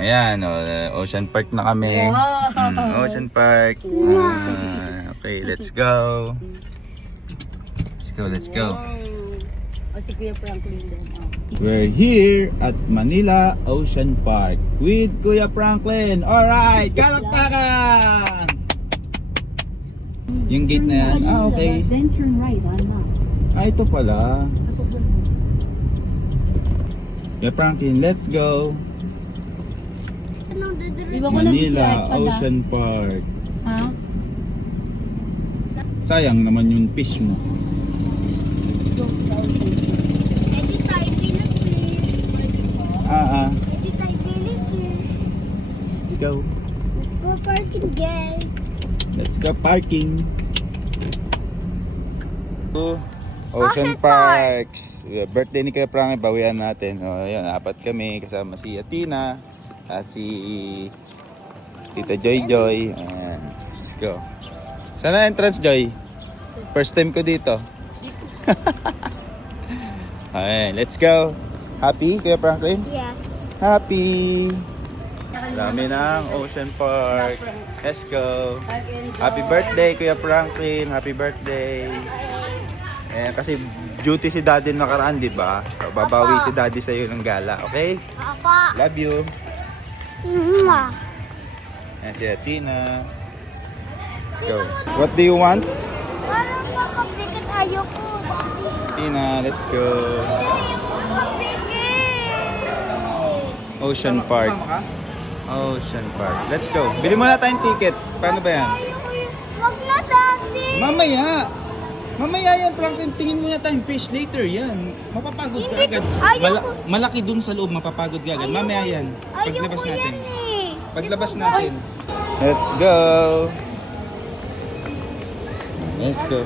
Ayan, Ocean Park na kami. Ocean Park. Okay, let's go. Let's go. O si Kuya Franklin din. We're here at Manila Ocean Park with Kuya Franklin. Alright, kalakpakan! Yung gate na yan. Okay. Then turn right on map. Ito pala. Pasok sa Kuya Franklin, let's go. Manila Ocean Park. Ha? Sayang naman yung fish mo. Pwede tayo Philippines. Pwede tayo Philippines. Let's go. Let's go parking guys. Let's go parking. Ocean Ocean Parks. Birthday ni Kuya Frank, bawian natin. Ayan, apat kami kasama si Atina at si Tita Joy Joy. Ayan. Let's go. Saan na entrance, Joy? First time ko dito. Ayan, let's go. Happy, Kuya Franklin? Yes. Happy! Dami ng Ocean Park. Let's go. Happy birthday, Kuya Franklin. Happy birthday. Eh, kasi duty si Daddy nakaraan, di ba? So, babawi si Daddy sa iyo ng gala, okay? Papa. Love you. Mwah. Ayan si Atina. Let's go. What do you want? Parang makapikit ayoko. Atina, let's go. Ocean Park. Ocean Park. Let's go. Bili muna tayong ticket. Paano ba yan? Wag na, Daddy. Mamaya. Mamaya yan, Franklin. Tingin muna tayong fish later yan. Mapapagod ka agad. Ayoko. Malaki dun sa loob, mapapagod ka agad. Mamaya yan. Paglabas Ayoko natin. yan eh. Paglabas natin. Let's go. Let's go.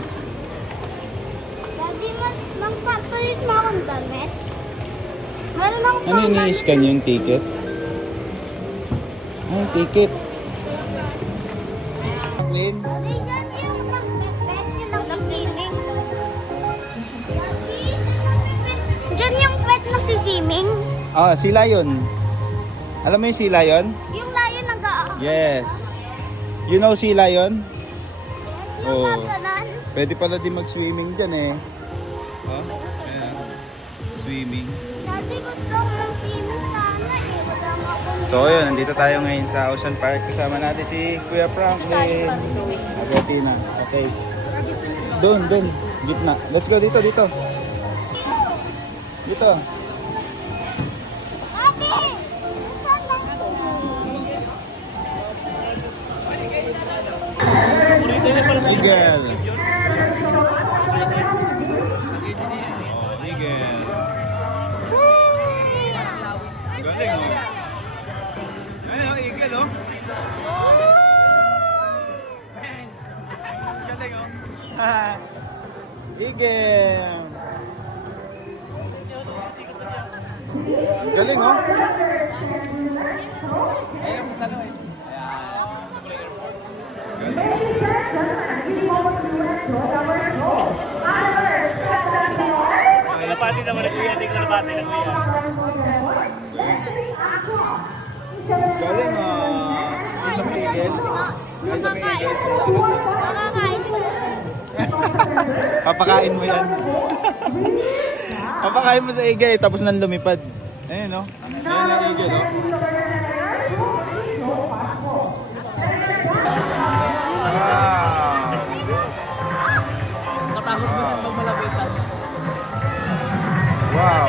Daddy, magpapalit mo akong damit. Meron akong Ano ini-scan yung ticket? Yung ticket. Franklin? Daddy, dyan yung nagpipet, yung nagsiswimming. Dyan yung pet nagsiswimming. Ah, si Lion. Alam mo yung si Lion? Yung lion Yes. You know si Lion? Yung Oh. gaganan. Pwede pala din mag-swimming dyan eh. Oh, ayan. Swimming. Daddy, gusto ko mag-swimming sana eh. Kasama ko. So yun, nandito tayo ngayon sa Ocean Park. Kasama natin si Kuya Franklin. Agatina. Okay. Doon. Gitna. Let's go dito. Dito. Daddy! Saan lang po? Eagle. Galing oh. Ayun oh, eagle oh. Galing oh. Eagle. Galing oh. Ayun sa talo eh. Napati naman ang kuya, hindi ko napati ng kuya. Galing ah. Sa eagle. Makakain ko. Papakain mo yan. Papakain mo sa eagle tapos nang lumipad. Ayun oh. Ayun ang eagle oh. Matakot mo pag malapitan. Wow.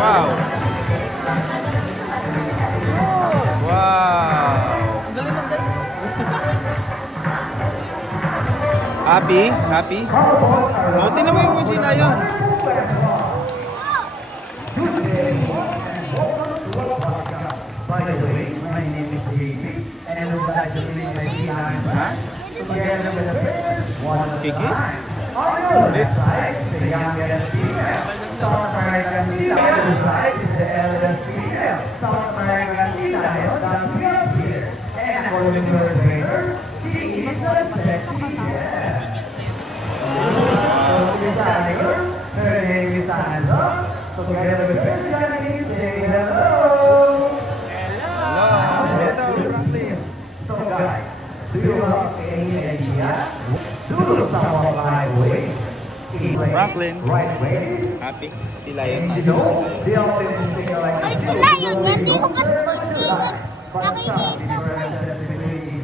Wow. Wow. Ang galing ng galing. Happy? Happy? O, tinan mo yung sila yun. By the way, my name is Jamie, and I would like to bring my behind back together with a one of the Kikis? on your left side is the youngest female, South American Nila. On the side is the eldest female, South American Nila. That's here. And for the new trainer, she is the sexy female. So, her name is Anna. So together with Benjamin, say hello. Hello. Hello, Franklin. So guys, do you have any idea? Do some of my way? Franklin. Right way? Happy? Sila yun. You know, they often think like Ay, sila yun. Hindi ko ba't hindi ko nakikita ko eh.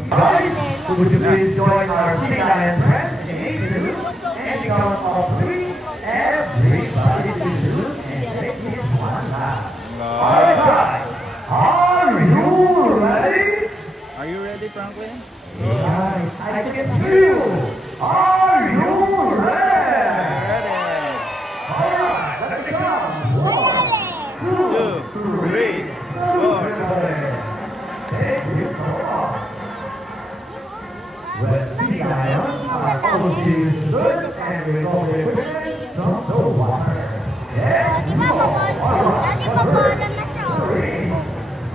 Guys, would you please join our City Lion friends in 8 and count of 3, everybody to do and make this one laugh. Alright guys, are you ready? Are you ready, Franklin? Guys, I can hear you. Are you ready? Ready. Alright, let's go. 2, 3, 4. Thank you so much. When City Lions are policy good and we go from the water. Yes, Di ba mabol? Dati mabolan na siya.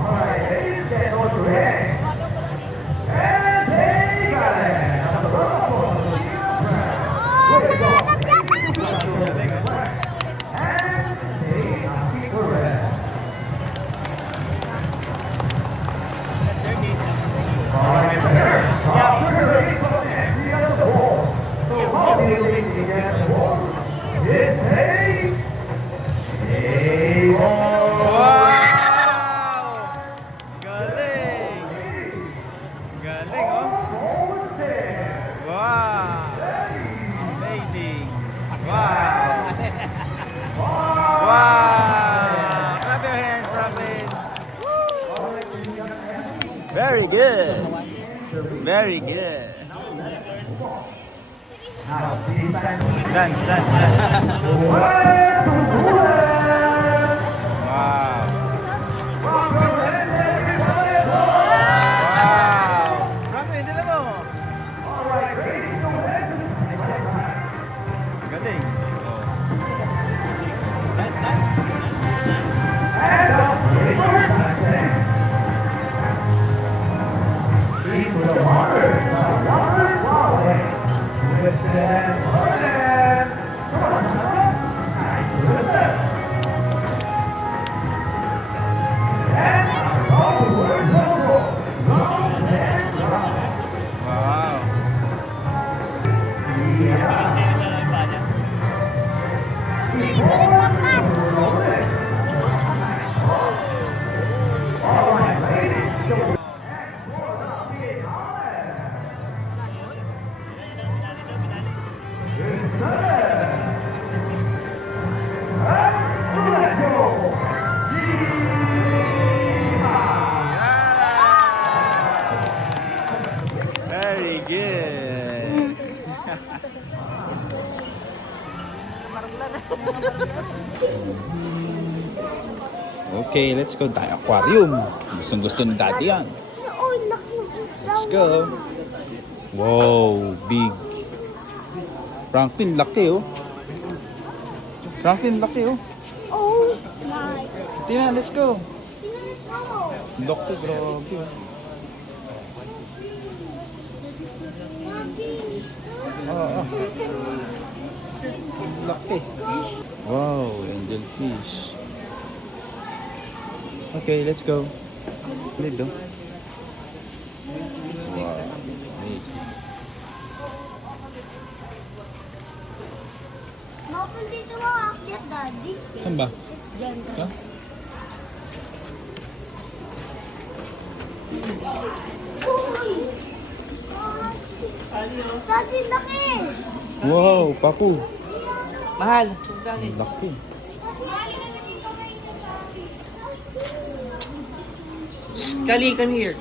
alright, ladies, get those ready. And take a look. Oh, nanganap yata. Wow! Galing! Galing, oh! Wow! Amazing! Wow! Wow! Clap your hands, Franklin! Very good! Very good! Dance, dance, dance! Wow! Wow! Franklin, dila mo! Galing! Oh. Wow! Bilis ang pass. Very good. Okay, let's go tayo. Aquarium. Gustong gusto ni dati yan. Oh, laki ng isda. Let's go. Wow, big. Franklin, laki oh. Franklin, laki oh. Oh my. Tina, let's go. Tingnan mo. Laki, grabe oh. Ah, ah. Laki. Wow, angel fish. Okay, let's go. Lido. Wow, amazing. Mapun dito mga akyat, Daddy. Saan ba? Ha? Uy! Daddy, laki! Wow, paku. Mahal. Ang laki. Kali, come here.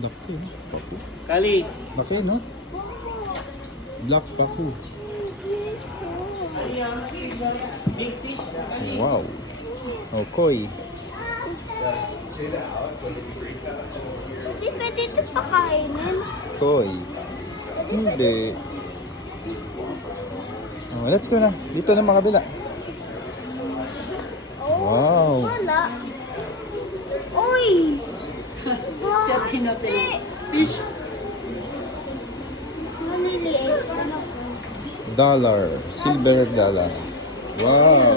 Laki, paku. Kali. Laki, no? Black paku. Wow. Oh, koi. Hindi pwede ito pakainin. Koi. Hindi. Oh, let's go na. Dito na makabila. Wow. Wala. Uy! Siya tinatay. Fish. Maliliit. Dollar. Silver dollar. Wow.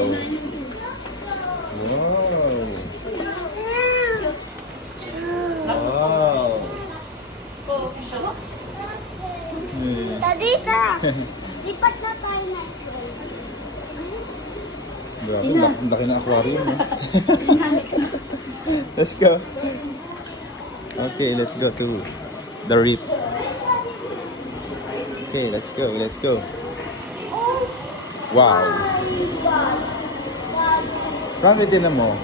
Wow. Wow. Daddy, tara. Lipat na tayo na. Grabe, laki ng aquarium. Let's go. Okay, let's go to the reef. Okay, let's go. Oh Wow. my God. Frankie, tinan mo.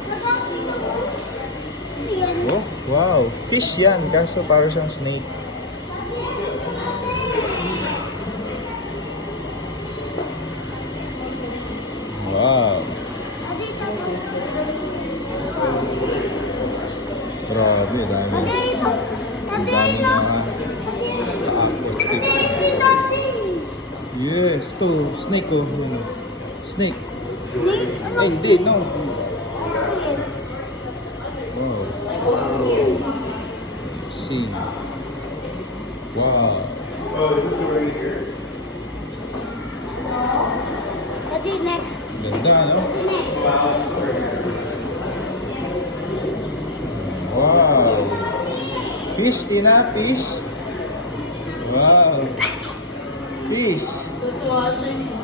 Yan. Oh, wow. Fish yan, kaso para siyang snake. Wow. Daddy, tara. Grabe, dami. Daddy, ito. Ang Daddy, dami ito. na aquascape. Si Daddy. Yes, to snake oh. Yun. Snake. Snake? Ano? Ay, hindi, no. Yes. Wow. See. Wow. Daddy, next. Ganda, no? Next. Wow. Fish, Tina, fish. Wow. Fish. Tutuwa siya niya.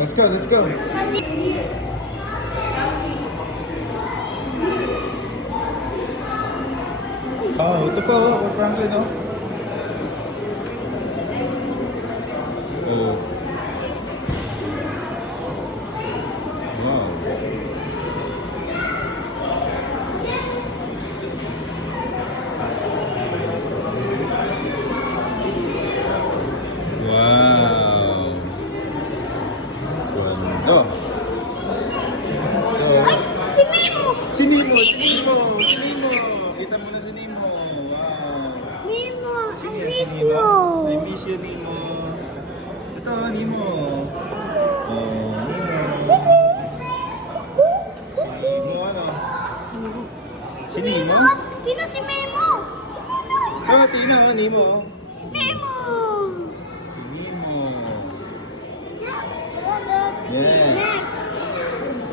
Let's go, let's go. Oh, ito pa oh, Franklin oh. Oh. Wow. Wow. Ganda. Ay, si Memo! Si Nemo, si Nemo, si Nemo. Kita mo na si Nemo. Wow. Memo, I Sige, miss si Nemo. I you. miss you, Nemo. Ito, Nemo. Oh, Nemo, ano? Si Nemo? Sino si Memo? Oh, Tina, oh, Nemo. Memo! Si Nemo. Yes. Yes.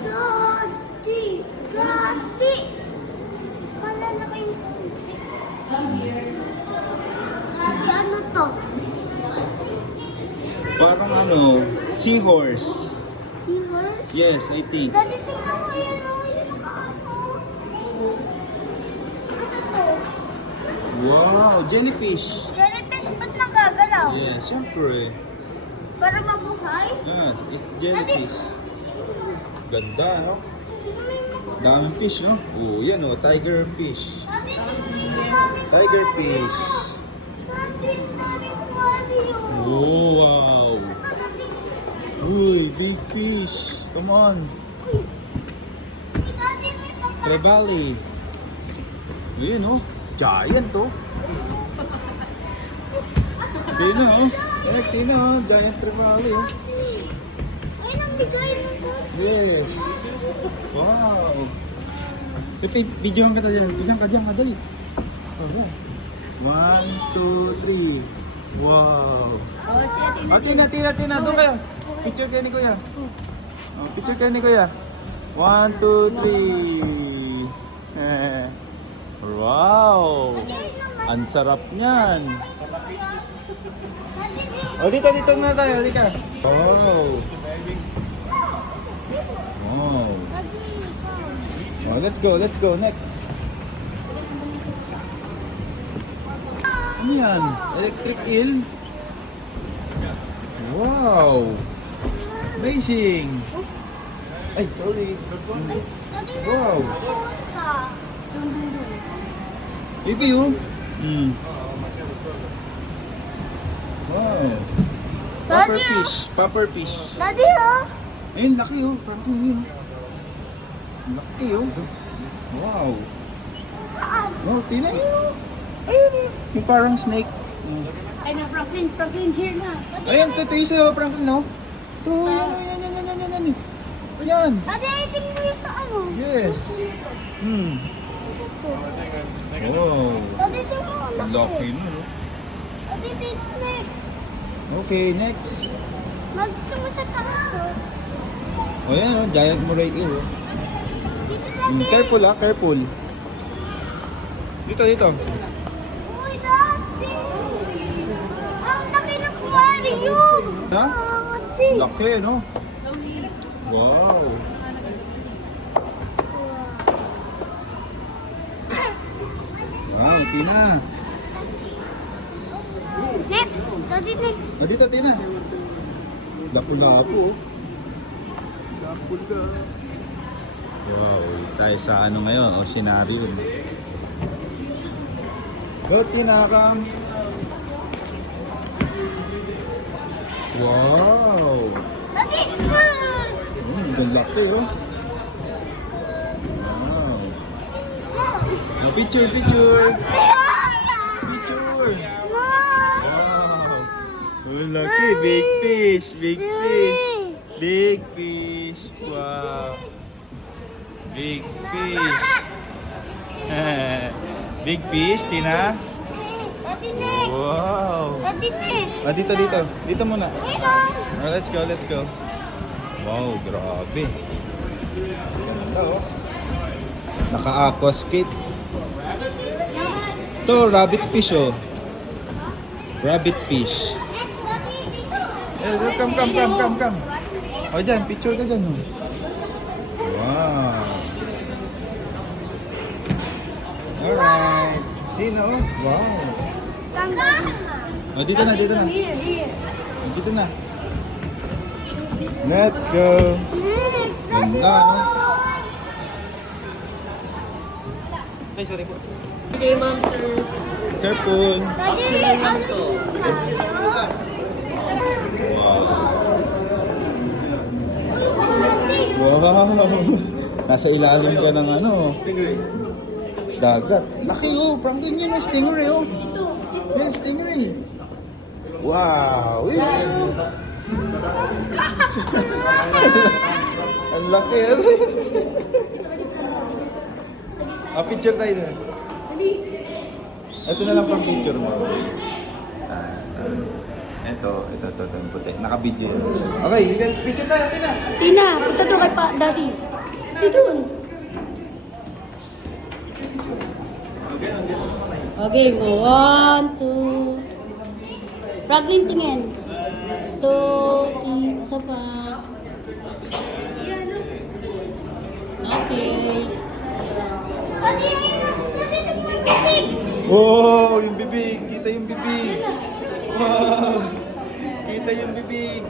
Daddy, plastic. Wala na kayong Come here. Daddy, ano to? Parang ano, seahorse. Seahorse? Yes, I think. Daddy, tingnan mo yan, oh. Yan nakaano. Ano to? Wow, jellyfish. Jellyfish, ba't nagagalaw? Yes, syempre. Para mabuhay? Ah, it's jellyfish. Ganda, no? Daming fish, no? Oh, yan, oh, tiger fish. Daddy, Tiger fish. Daddy, daddy, kumali yun. Oh, wow. Ito, daddy. Uy, big fish. Come on. Si daddy may papa. Trevally. Ayun, oh. Giant, oh. Tina, oh. Eh, Tina, oh. Giant Trevally, oh. Ay, nagbigay ng daddy. Yes. Wow. Videohan kita dyan. Videohan ka dyan, dali. Alright. 1, 2, 3. Wow. Oh, si Ate na. Okay, Tina. Doon kayo. Picture kayo ni Kuya. Oh, picture kayo ni Kuya. 1, 2, 3. Eh. Wow. Ang sarap niyan. Oh, dito nga tayo. Halika. Wow. Wow. Oh, let's go. Next. Ano yan? Electric eel? Wow. Amazing. Ay, sorry. Wow. Baby, oh. Wow. Puffer fish. Daddy, oh. Ayun, laki oh. Franklin yun. Laki oh. Wow. Oh, tina yun. Ayun oh. Yung parang snake. Ay na, Franklin, here na. Ayun, ito yung sa'yo, Franklin, no? Ito, yan. Yan. Daddy, tingin mo yung sa ano. Yes. Wow. Daddy, tingin mo. Laki mo, no? Daddy, tingin mo. Okay, next. Magto mo sa taas. O yan, oh, giant moray eel. Oh. Dito natin. Careful ah, careful. Dito, dito. Uy, dati. Ang laki ng aquarium. Ha? Dati. Laki, no? Wow. Wow, Tina. Next. Dati next. O dito, Tina. Lapu-lapu. Lapu-lapu. Wow, tayo sa ano ngayon, oceanarium. Go, Tina, come. Wow. Dati. Ang laki, oh. Wow. Oh, picture, picture. Picture. Wow. Oh, laki. Big fish. Big fish. Big fish. Wow. Big fish. Big fish, Tina. Dati next. Wow. Dati next. Ah, dito, dito. Dito muna. Ayun. Oh, let's go, let's go. Wow, grabe. Ganda, oh. Naka-aquascape. Ito, rabbit fish, oh. Rabbit fish. Next. Dati dito. Eh, come. O, dyan, picture ka dyan, oh. Wow. Alright. Sino, oh. Wow. Oh, dito na, dito na. Here. Dito na. Let's go. Next. Ganda, oh. Ay, sorry po. Okay, ma'am, sir. Careful. Dati Wow. Nasa ilalim ka ng ano. Dagat. Laki, oh. Franklin, yun yung stingray, oh. Yan, stingray. Wow. Ang laki, oh. Picture tayo na. Ito na lang pang picture mo. Ito, yung puti. Naka-video yun. Okay, picture tayo, Tina. Tina, punta to kay pa, Daddy. Dito. Okay, 1, 2. Franklin, tingin. 2, 3, isa pa. Okay. Wow, yung bibig. Kita yung bibig. Wow. Kita yung bibig.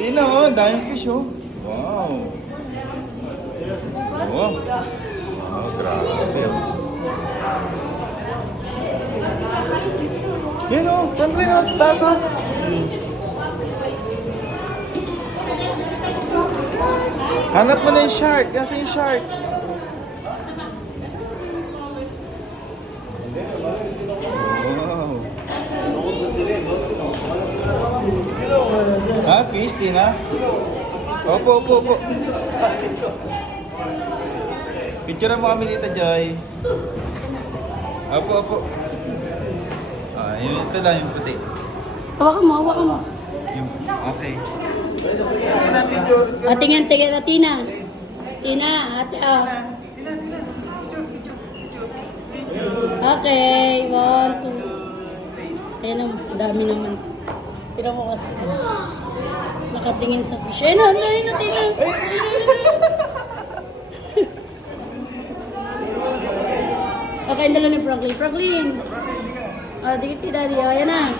Tina, oh. Daming fish, oh. Wow. Wow. Wow, grabe. Yan, oh. Franklin, oh. Sa taas, oh. Hanap mo na yung shark. Kasi yung shark. Wow. Ha? Fish, Tina? Opo. Picture mo kami dito, Joy. Opo. Ah, ito lang yung puti. Hawakan mo. Okay. Tingin, Tina. Tina, ate, ah. Okay, 1, 2. Ayan ang dami naman. Tira mo kasi. Nakatingin sa fish. Ayun na, Tina. Okay, dala ni Franklin. Franklin! Ah, dikit kay Daddy. Ayan na.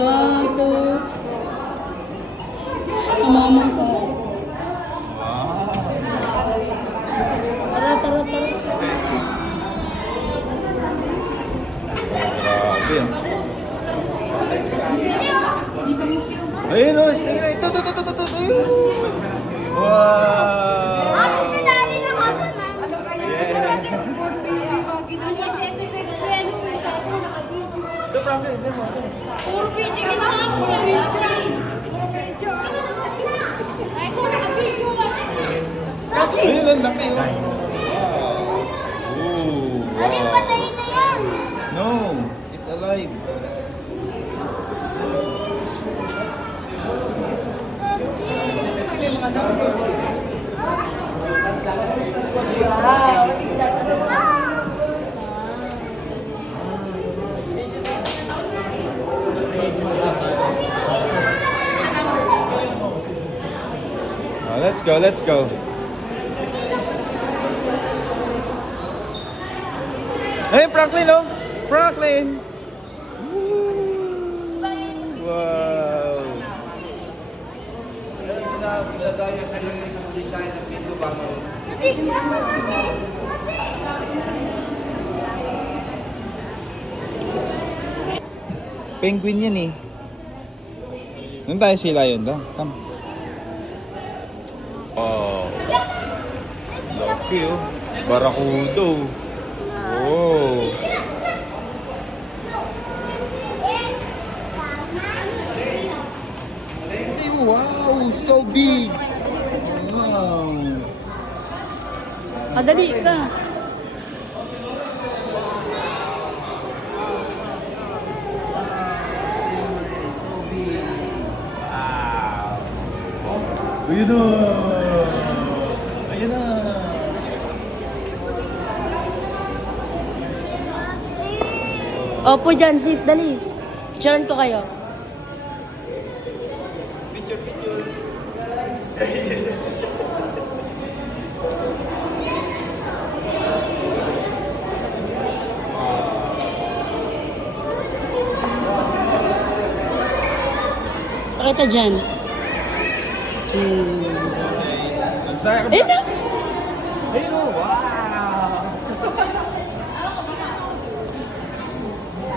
1, 2. Mama ko. Tara. Grabe, ah. Ayun, oh. Ito. Ayun. Wow. Ako si Daddy na kaganan. Ito, Franklin. Ito mo. Ayun, ang laki, oh. Wow. Ooh, Daddy, wow. patayin na yan. No, it's alive. go, let's go. Hey, Franklin, oh! Franklin! Woo! Wow! Penguin yan eh. Doon tayo sila yun daw. Come. Oh. Lucky oh. Barakudo. Oh. Hey, wow, so big. Wow. Madali ka. Ayun na. Ayun na. Opo dyan, sit, dali. Picturean ko kayo. Pakita dyan. Ang saya ka ba? Ayun na. Ayun oh, wow.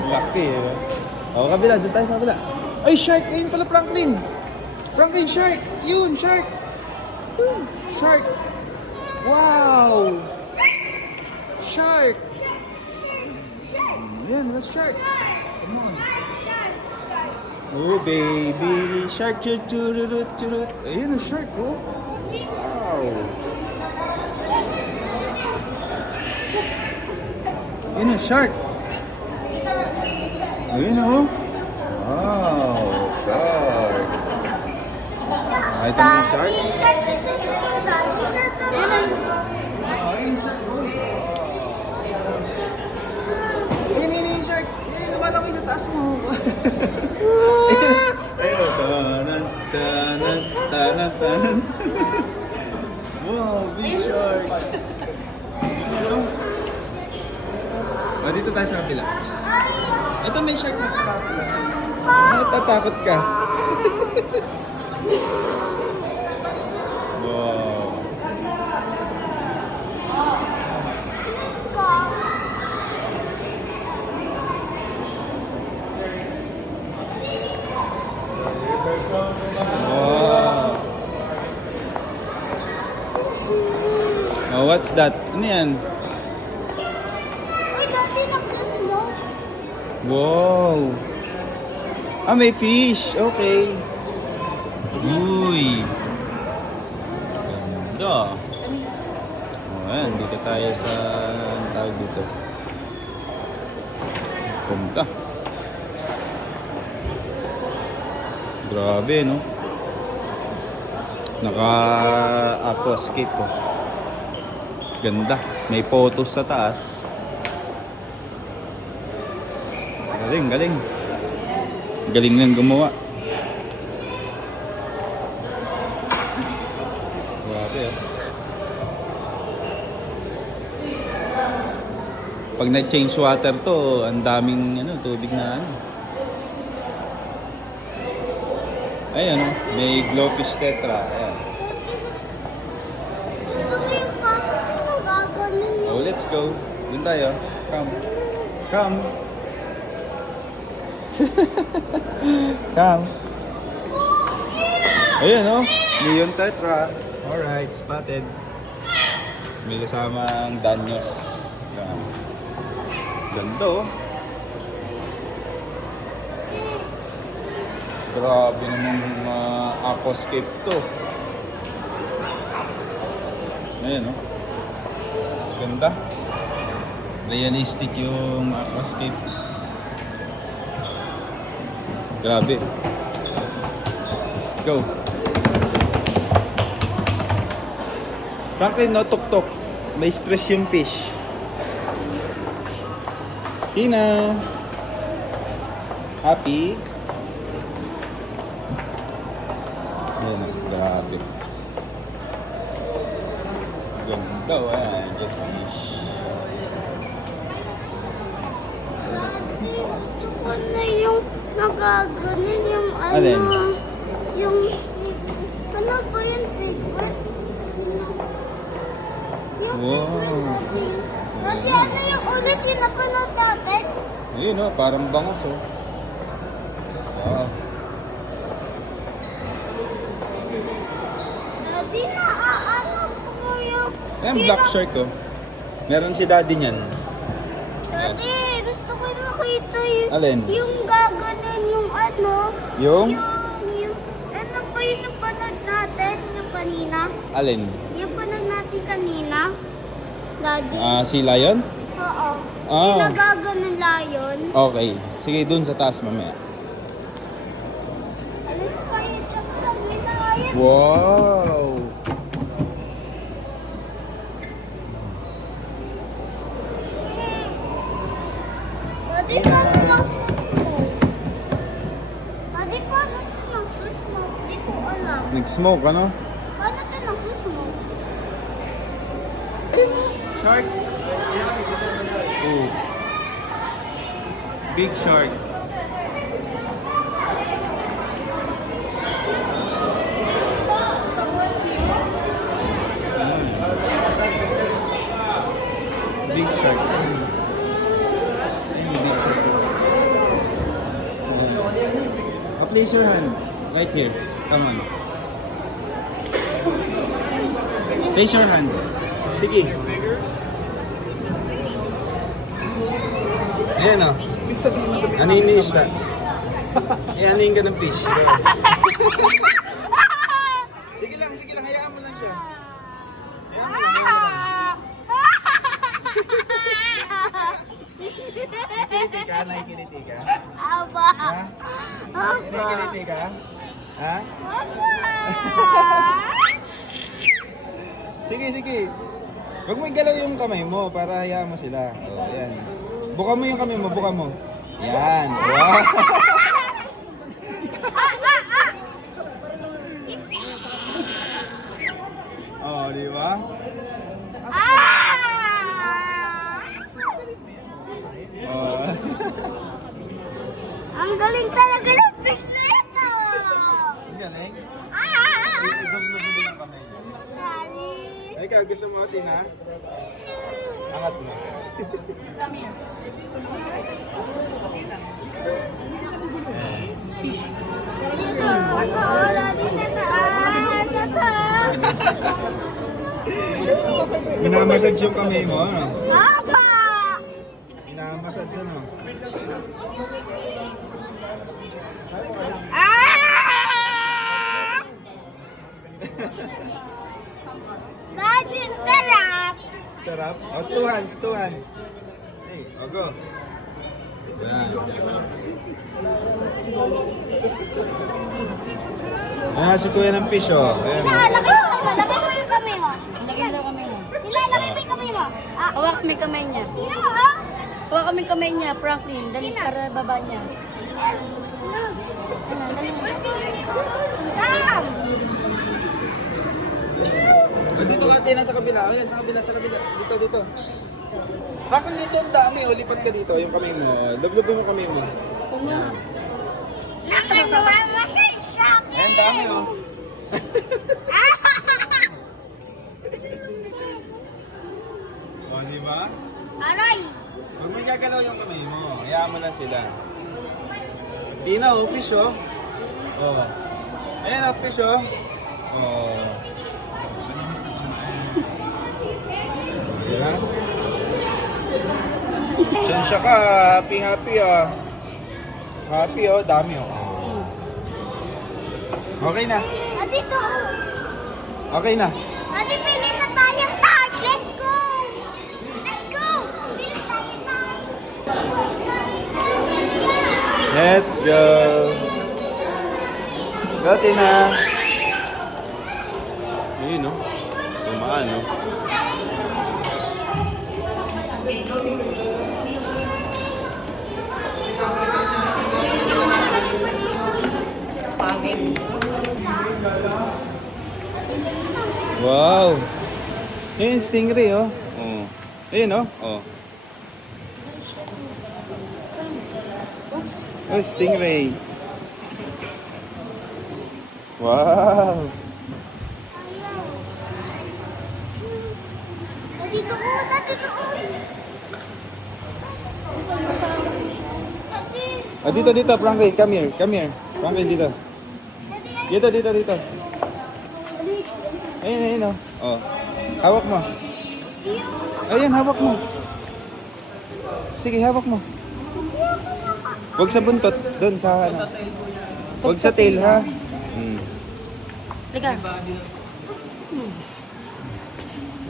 Lucky eh. O, kabila. Doon tayo sa kabila. Ay, shark. Ayun pala, Franklin. Franklin, shark. Yun, shark. Yun, shark. Wow. Shark. Yan, that's shark. Come on. Oh, baby shark. Churut, churut. Ayun, ang shark, oh. Wow. Ayun, ang shark. Ayun, oh. Wow, shark. Ay, ito yung shark. Ayun, shark, oh. Ayun, yung shark. Ayun, lumalaki sa taas mo. Ayun, tanan, tanan, tanan, tanan. Wow, big shark. Oh, dito tayo sa kapila. Ito may shark na sa kapila. Natatakot ka. Wow. Wow. Oh, what's that? Ano yan? Wow. Ah, may fish. Okay. Uy. Ganda. Oh, ayan. Dito tayo sa tawag dito. Punta. Grabe, no? Naka-aquascape po. Ganda. May photos sa taas. Galing, galing. Galing lang gumawa. Grabe, oh. Pag nag-change water to, ang daming tubig na ano. Ayan, oh. May glowfish tetra. Ayan. Oh, let's go. Dun tayo. Come. Come. Come. Ayan, oh. Neon tetra. Alright, spotted. May kasamang danyos. Ayan. Ganda, oh. Grabe namang aquascape to. Ayan, oh. Ganda. Realistic yung aquascape. Grabe. Go. Franklin, no tok-tok. May stress yung fish. Tina. Happy. Ayan, grabe. Ito, ayan, jellyfish. Gusto ko na yung nagaganon yung ano. Alin? Yung ano ba yung tigbat? Wow. Dati ano yung ulit yung napanood natin? Ayun oh, parang bangus oh. Wow. Dati na ano po yung... Ayan, black shark oh. Meron si daddy niyan. Dati gusto ko makita yung... Alin? Yung gaganon yung ano. Yung? Yung ano ba yung napanood natin? Yung kanina? Alin? Yung panood natin kanina? Daddy? Si lion? Oo. Ah. Yung nagaganon layon. Okay. Sige, dun sa taas mamaya. Alis kayo tsaka lang layon. Wow! Dati paano nagsusmoke? Dati paano ito nagsusmoke? Di ko alam. Nag-smoke, ano? Paano ito nagsusmoke? Shark? Oh. Big shark. Big shark. Big shark. Place your hand right here. Come on. Place your hand. Sige. Ayan o. Ano yung isda? Ano yung ganang fish? Sige lang, hayaan mo lang siya. Hayaan mo lang. Nakikiliti ka? Nakikiliti ka? Aba. Ha? Nakikiliti ka? Ha? Sige. Huwag mo igalaw yung kamay mo para hayaan mo sila. O, yan. Buka mo yung kamay mo, buka mo. Yan. Wow. Oh, di ba? Oh. Ang galing talaga ng fish na ito. Ang galing. Ah! Igam mo din yung kamay mo. Daddy. Ay, ka, gusto mo, Tina? Angat mo. Dito, daddy na Minamassage yung kamay mo, ano? Aba! Minamassage, ano? Ah! Daddy, sarap! Sarap. Oh, two hands. Hey, go. Yan. Ah, si Kuya ng fish, oh. Ayan. Lagay mo yung kamay mo. Lagyan mo daw kamay mo. Ilalagay mo yung kamay mo. Ah, Hawak mo yung kamay niya. Hawak kami yung kamay niya, Franklin. Dali para baba niya. Ano, dali mo. Tam! Oh, dito ka, Tina, sa kabila. Ayan, sa kabila. Dito. Bakit dito ang dami? O, lipat ka dito, yung kamay mo. Lublubin mo kamay mo. Uma. Nakagawa mo siya sa akin. Ayan, dami, oh. O, di ba? Aray! Huwag mo gagalaw yung kamay mo. Hayaan mo lang sila. Tina, oh, fish, oh. Oh. Ayan, oh, fish, oh. Oh. Diba? Sensya ka, happy, ah. Happy, oh, dami, oh. Okay na. Dito! Okay na. Ate, pili na tayong touch! Let's go! Let's go! Pili tayo touch! Let's go. Go, Tina. Ayun, no? Tumaan, no? Wow! Ayun, stingray, oh. Oh. Ayun, oh. Oh. Oh, stingray. Wow. Dito ko, dito ko. Oh, dito, Franklin. Come here. Franklin, dito. Dito. Ayun, oh. Oh. Hawak mo. Ayun, hawak mo. Sige, hawak mo. Huwag sa buntot. Doon sa ano. Huwag sa tail, ha? Liga.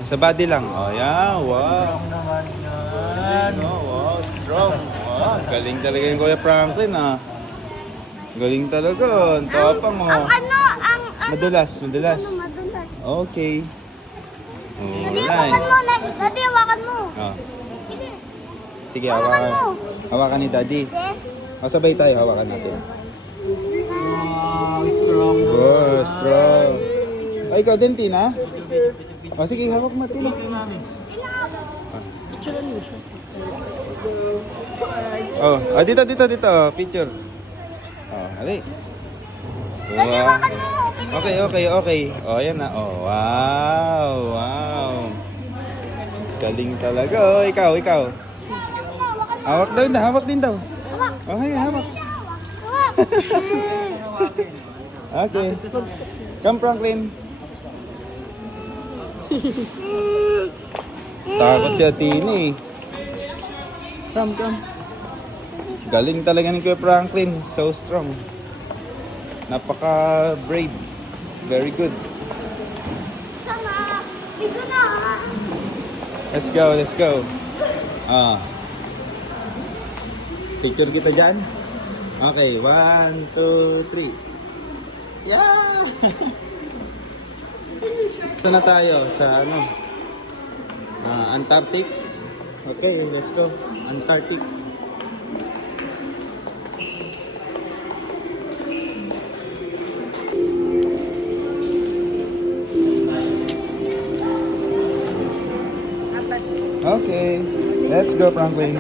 Sa body lang. Oh, yeah. Wow. Naman yan. Oh, wow. Strong. Wow. Galing talaga yung Kuya Franklin, ah. Galing talaga. Ang tapang, oh. Ang Madulas. madulas. Okay. Oh, Dadi, alright. hawakan mo. Dadi, hawakan mo. Oh. Sige, Hawakan hawakan. mo. Hawakan ni Daddy. Yes. O, sabay tayo. Hawakan natin. Wow, strong. Oh, strong. O, ikaw din, Tina? O, sige, hawak mo, Tina. Itsura niyo siya. Oh, dito. Picture. Oh, hali. Dadi, Wow. hawakan mo. Okay. Oh, ayan na. Oh, wow. Galing talaga. Oh, ikaw. Hawak din daw. Okay, hawak. Hawak. Okay. Come, Franklin. Takot si Athena, eh. Come. Galing talaga ni Kuya Franklin. So strong. Napaka-brave. Very good. Sama. Dito na. Let's go. Picture kita dyan. Okay, 1, 2, 3. Yeah! Ito na tayo sa ano? Antarctic. Okay, let's go. Antarctic. Okay, let's go, Franklin.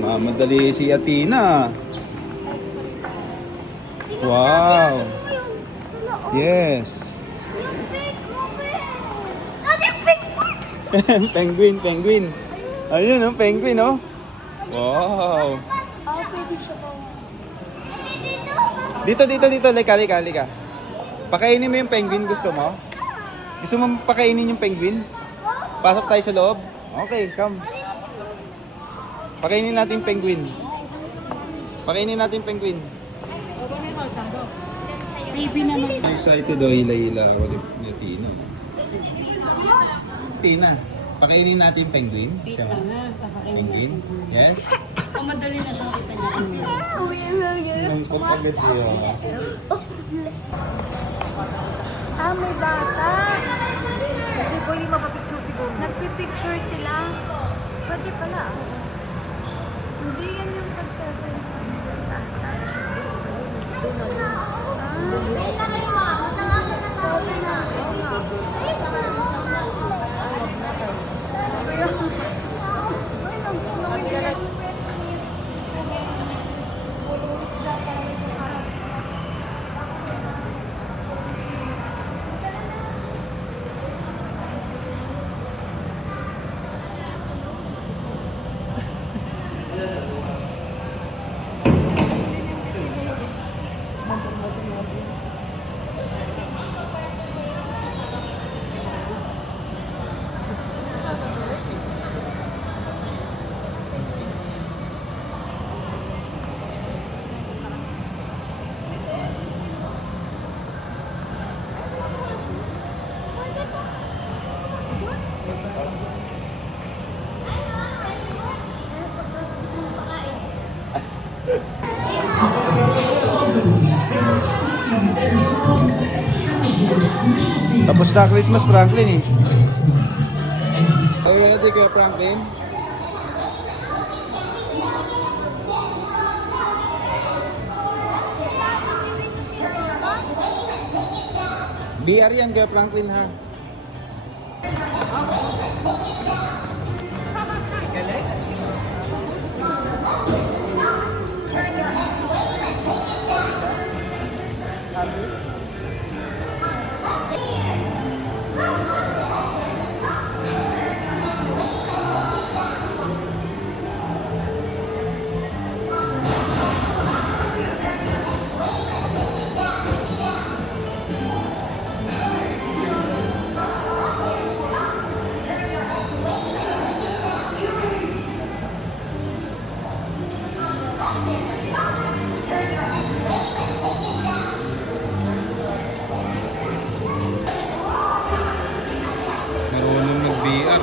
Mamadali si Athena. Wow. Yes. Penguin. Ayun, oh, penguin, oh. Wow. Pwede siya pa. Dito. Lika. Pakainin mo yung penguin, gusto mo? Gusto mo pakainin yung penguin? Pasok tayo sa loob? Okay, come. Pakainin natin penguin. Baby na naman. Excited o hila-hila ako ni Tina. Tina, pakainin natin penguin. Wait Siya. lang ha. Papakain Penguin? natin. Yes? Oh, madali na siya kita niya. Ang kapagod siya. May bata. Hindi pwede mapapicture siguro. Nagpipicture sila. Pwede pala. Hindi yan yung tag-7. Tapos na Christmas, Franklin, eh. Are you ready, Kuya Franklin? BR yan kaya Franklin ha. Marunong mag-BR.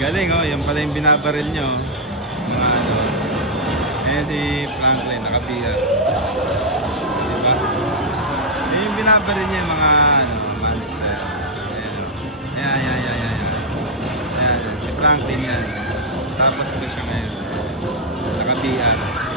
Galing oh, yan pala yung binabaril nyo. Mga ano. Ayan si Franklin, naka-BR. Diba? Yan yung binabaril niya yung mga ano, monster. Ayan. Ayan. Si Franklin yan. Tapos ko siya ngayon. Naka-BR.